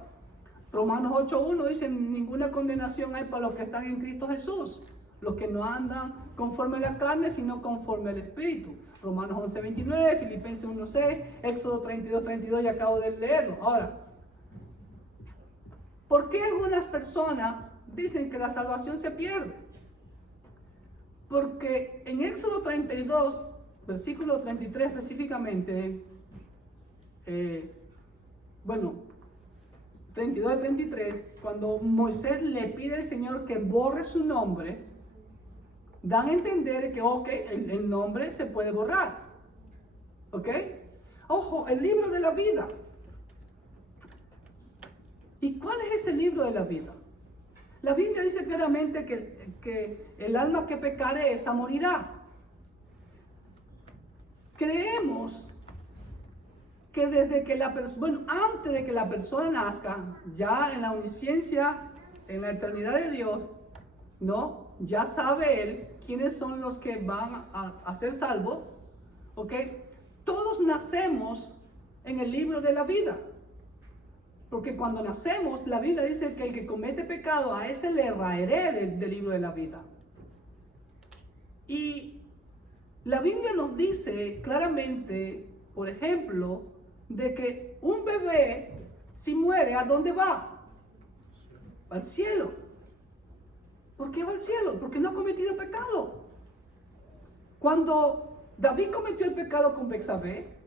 Romanos 8:1 dice: ninguna condenación hay para los que están en Cristo Jesús, los que no andan conforme a la carne, sino conforme al Espíritu. Romanos 11:29, Filipenses 1:6, Éxodo 32:32, ya acabo de leerlo. Ahora, ¿por qué algunas personas dicen que la salvación se pierde? Porque en Éxodo 32, versículo 33 específicamente, 32 y 33, cuando Moisés le pide al Señor que borre su nombre, dan a entender que, el nombre se puede borrar. ¿Ok? Ojo, el libro de la vida. ¿Y cuál es ese libro de la vida? La Biblia dice claramente que el alma que pecare esa morirá. Creemos que desde que antes de que la persona nazca, ya en la omnisciencia, en la eternidad de Dios, ¿no? Ya sabe Él quiénes son los que van a ser salvos, ¿ok? Todos nacemos en el libro de la vida. Porque cuando nacemos, la Biblia dice que el que comete pecado, a ese le raeré del libro de la vida. Y la Biblia nos dice claramente, por ejemplo, de que un bebé, si muere, ¿a dónde va? Al cielo. ¿Por qué va al cielo? Porque no ha cometido pecado. Cuando David cometió el pecado con Betsabé,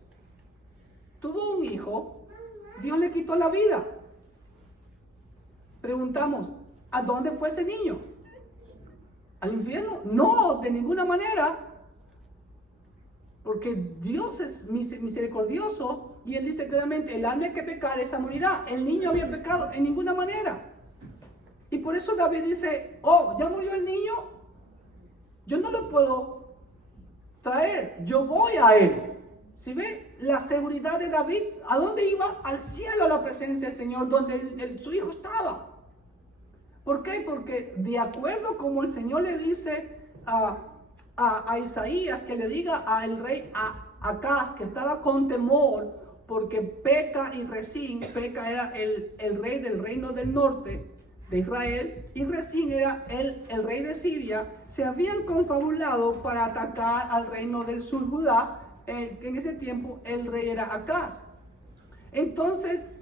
tuvo un hijo, Dios le quitó la vida. Preguntamos, ¿a dónde fue ese niño? ¿Al infierno? No, de ninguna manera. Porque Dios es misericordioso y Él dice claramente, el alma que pecare, esa morirá. El niño había pecado en ninguna manera. Y por eso David dice, ya murió el niño, yo no lo puedo traer, yo voy a él. ¿Sí ve? La seguridad de David, ¿a dónde iba? Al cielo, a la presencia del Señor, donde su hijo estaba. ¿Por qué? Porque de acuerdo como el Señor le dice a Isaías que le diga al rey Acaz, que estaba con temor porque Peca y Resín, Peca era el rey del reino del norte de Israel y Resín era el rey de Siria, se habían confabulado para atacar al reino del sur Judá, que en ese tiempo el rey era Acaz. Entonces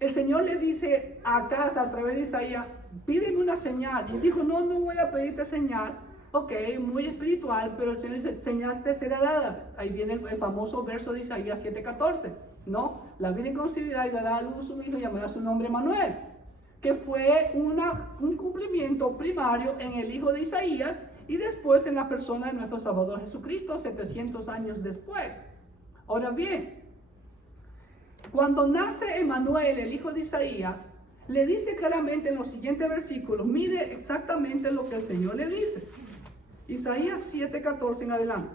el Señor le dice a Acaz a través de Isaías, pídeme una señal, y dijo, no voy a pedirte señal. Ok, muy espiritual, pero el Señor dice, señal te será dada. Ahí viene el famoso verso de Isaías 7:14, ¿no? La Virgen concebirá y dará a luz un hijo y llamará su nombre Manuel, que fue un cumplimiento primario en el hijo de Isaías y después en la persona de nuestro Salvador Jesucristo, 700 años después. Ahora bien, cuando nace Emanuel, el hijo de Isaías, le dice claramente en los siguientes versículos, mire exactamente lo que el Señor le dice. Isaías 7:14 en adelante.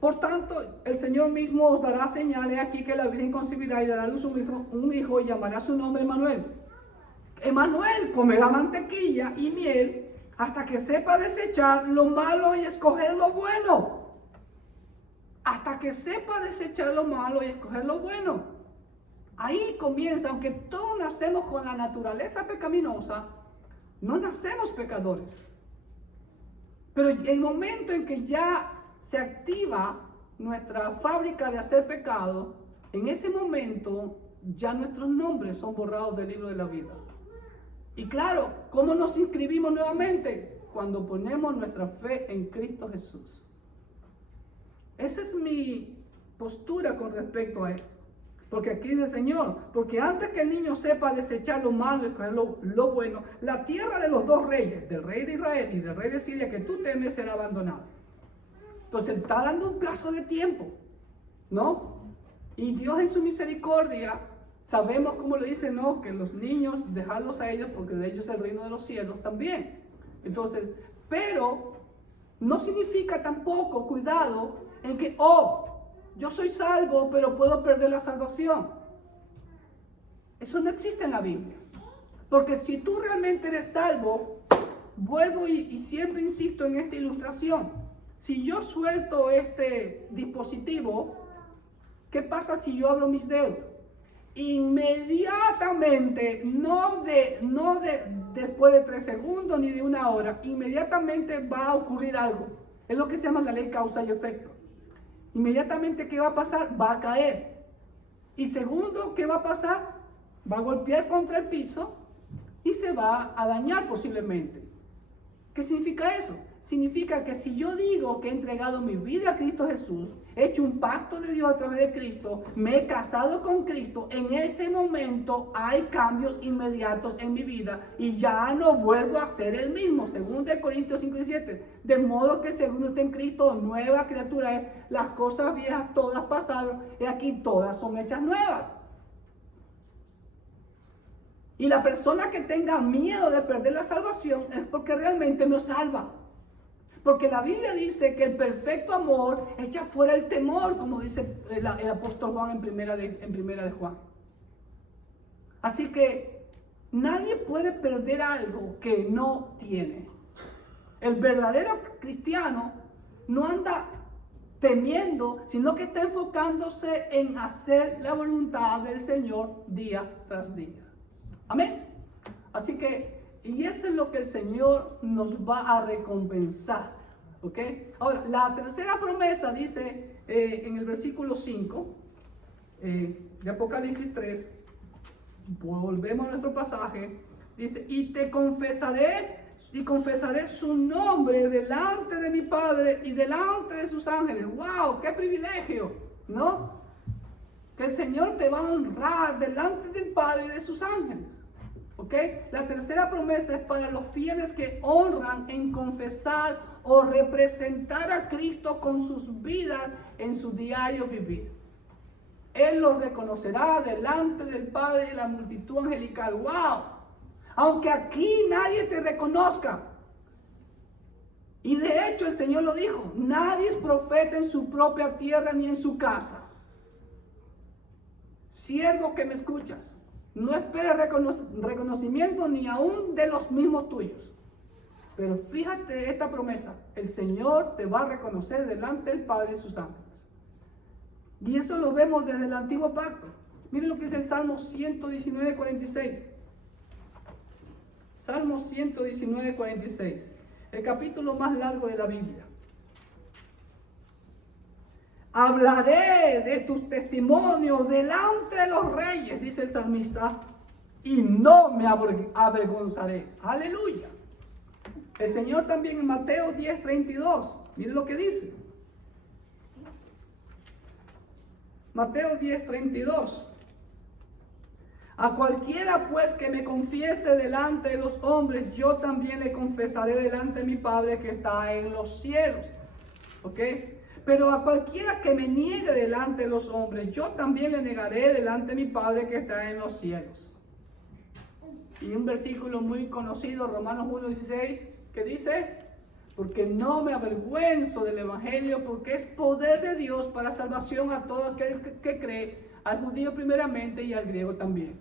Por tanto, el Señor mismo os dará señales aquí que la Virgen concebirá y dará a luz un hijo y llamará su nombre Emmanuel. Emmanuel comerá mantequilla y miel hasta que sepa desechar lo malo y escoger lo bueno. Hasta que sepa desechar lo malo y escoger lo bueno. Ahí comienza, aunque todos nacemos con la naturaleza pecaminosa, no nacemos pecadores. Pero el momento en que ya se activa nuestra fábrica de hacer pecado, en ese momento ya nuestros nombres son borrados del libro de la vida. Y claro, ¿cómo nos inscribimos nuevamente? Cuando ponemos nuestra fe en Cristo Jesús. Esa es mi postura con respecto a esto. Porque aquí dice el Señor, porque antes que el niño sepa desechar lo malo y escoger lo bueno, la tierra de los dos reyes, del rey de Israel y del rey de Siria, que tú temes, será abandonada. Entonces está dando un plazo de tiempo, ¿no? Y Dios en su misericordia, sabemos como le dice, no, que los niños, dejarlos a ellos, porque de ellos es el reino de los cielos también. Entonces, pero no significa tampoco, cuidado, en que, yo soy salvo, pero puedo perder la salvación. Eso no existe en la Biblia. Porque si tú realmente eres salvo, vuelvo y siempre insisto en esta ilustración. Si yo suelto este dispositivo, ¿qué pasa si yo abro mis dedos? Inmediatamente, no después de 3 segundos ni de 1 hora, inmediatamente va a ocurrir algo. Es lo que se llama la ley causa y efecto. Inmediatamente, ¿qué va a pasar? Va a caer. Y segundo, ¿qué va a pasar? Va a golpear contra el piso y se va a dañar posiblemente. ¿Qué significa eso? Significa que si yo digo que he entregado mi vida a Cristo Jesús, he hecho un pacto de Dios a través de Cristo, me he casado con Cristo, en ese momento hay cambios inmediatos en mi vida y ya no vuelvo a ser el mismo. Según de Corintios 5:17. De modo que según usted en Cristo, nueva criatura es, las cosas viejas todas pasaron y aquí todas son hechas nuevas. Y la persona que tenga miedo de perder la salvación es porque realmente no salva. Porque la Biblia dice que el perfecto amor echa fuera el temor, como dice el apóstol Juan en primera de Juan. Así que nadie puede perder algo que no tiene. El verdadero cristiano no anda temiendo, sino que está enfocándose en hacer la voluntad del Señor día tras día. Amén. Así que, y eso es lo que el Señor nos va a recompensar. ¿Ok? Ahora, la tercera promesa dice en el versículo 5 de Apocalipsis 3, volvemos a nuestro pasaje, dice, y confesaré su nombre delante de mi Padre y delante de sus ángeles. ¡Wow! ¡Qué privilegio! ¿No? Que el Señor te va a honrar delante del Padre y de sus ángeles. ¿Ok? La tercera promesa es para los fieles que honran en confesar o representar a Cristo con sus vidas en su diario vivir. Él los reconocerá delante del Padre y de la multitud angelical. ¡Wow! Aunque aquí nadie te reconozca. Y de hecho el Señor lo dijo, nadie es profeta en su propia tierra ni en su casa. Siervo que me escuchas, no esperes reconocimiento ni aún de los mismos tuyos. Pero fíjate esta promesa, el Señor te va a reconocer delante del Padre y sus ángeles. Y eso lo vemos desde el antiguo pacto. Miren lo que es el Salmo 119:46. Salmo 119:46. El capítulo más largo de la Biblia. Hablaré de tus testimonios delante de los reyes, dice el salmista, y no me avergonzaré. Aleluya. El Señor también en Mateo 10:32. Miren lo que dice. Mateo 10:32. A cualquiera pues que me confiese delante de los hombres, yo también le confesaré delante de mi Padre que está en los cielos. ¿Ok? Pero a cualquiera que me niegue delante de los hombres, yo también le negaré delante de mi Padre que está en los cielos. Y un versículo muy conocido, Romanos 1:16, que dice: porque no me avergüenzo del Evangelio, porque es poder de Dios para salvación a todo aquel que cree, al judío primeramente y al griego también.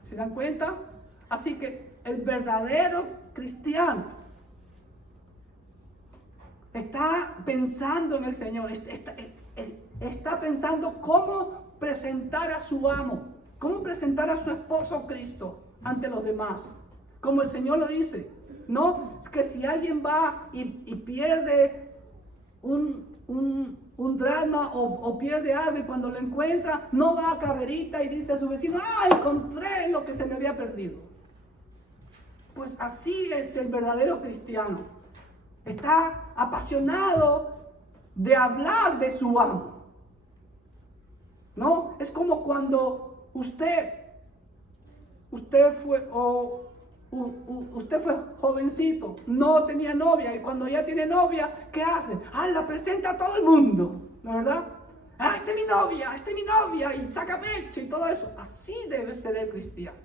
¿Se dan cuenta? Así que el verdadero cristiano está pensando en el Señor, está pensando cómo presentar a su amo, cómo presentar a su esposo Cristo ante los demás. Como el Señor lo dice, no es que si alguien va y pierde un drama o pierde algo, y cuando lo encuentra, no va a carrerita y dice a su vecino: ¡ah, encontré lo que se me había perdido! Pues así es el verdadero cristiano. Está apasionado de hablar de su amo. ¿No? Es como cuando usted fue jovencito, no tenía novia, y cuando ya tiene novia, ¿qué hace? La presenta a todo el mundo, ¿no, verdad? Esta es mi novia, y saca pecho y todo eso. Así debe ser el cristiano.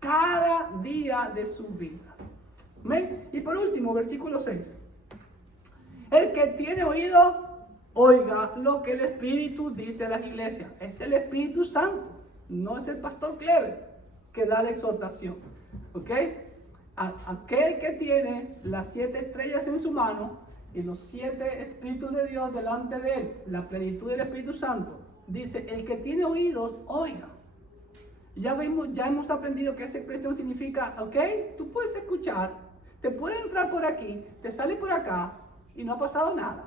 Cada día de su vida. ¿Amén? Y por último, versículo 6. El que tiene oído, oiga lo que el Espíritu dice a las iglesias. Es el Espíritu Santo, no es el pastor Clever que da la exhortación. ¿Ok? Aquel que tiene las 7 estrellas en su mano y los 7 Espíritus de Dios delante de él, la plenitud del Espíritu Santo, dice: el que tiene oídos, oiga. Ya hemos aprendido que esa expresión significa, ¿ok? Tú puedes escuchar, te puede entrar por aquí, te sale por acá y no ha pasado nada.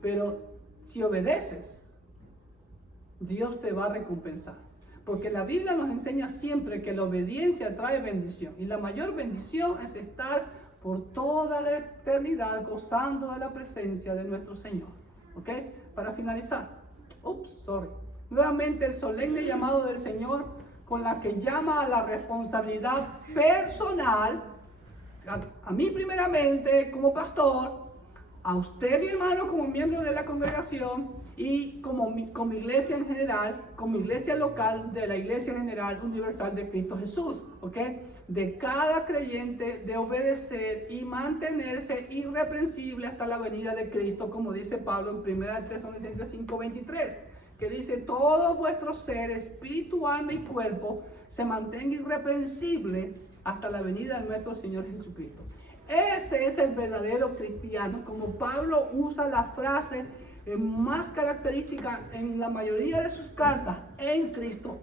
Pero si obedeces, Dios te va a recompensar. Porque la Biblia nos enseña siempre que la obediencia trae bendición. Y la mayor bendición es estar por toda la eternidad gozando de la presencia de nuestro Señor. ¿Ok? Para finalizar. Nuevamente el solemne llamado del Señor, con la que llama a la responsabilidad personal, a mí primeramente como pastor, a usted, mi hermano, como miembro de la congregación, y como iglesia en general, como iglesia local de la Iglesia General Universal de Cristo Jesús, ¿ok? De cada creyente de obedecer y mantenerse irreprensible hasta la venida de Cristo, como dice Pablo en 1 Tesalonicenses 5:23, que dice: todo vuestro ser, espíritu, alma y cuerpo, se mantenga irreprensible hasta la venida de nuestro Señor Jesucristo. Ese es el verdadero cristiano. Como Pablo usa la frase más característica en la mayoría de sus cartas: en Cristo,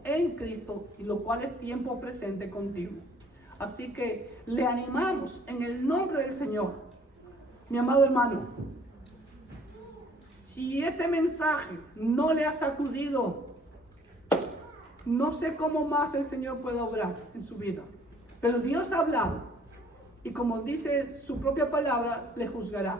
y lo cual es tiempo presente continuo. Así que le animamos en el nombre del Señor, mi amado hermano. Si este mensaje no le ha sacudido, no sé cómo más el Señor puede obrar en su vida. Pero Dios ha hablado, y como dice su propia palabra, le juzgará.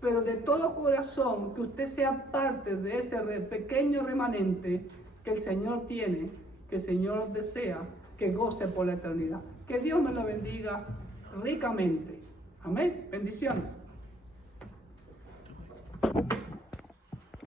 Pero de todo corazón, que usted sea parte de ese pequeño remanente que el Señor tiene, que el Señor desea que goce por la eternidad. Que Dios me lo bendiga ricamente. Amén. Bendiciones.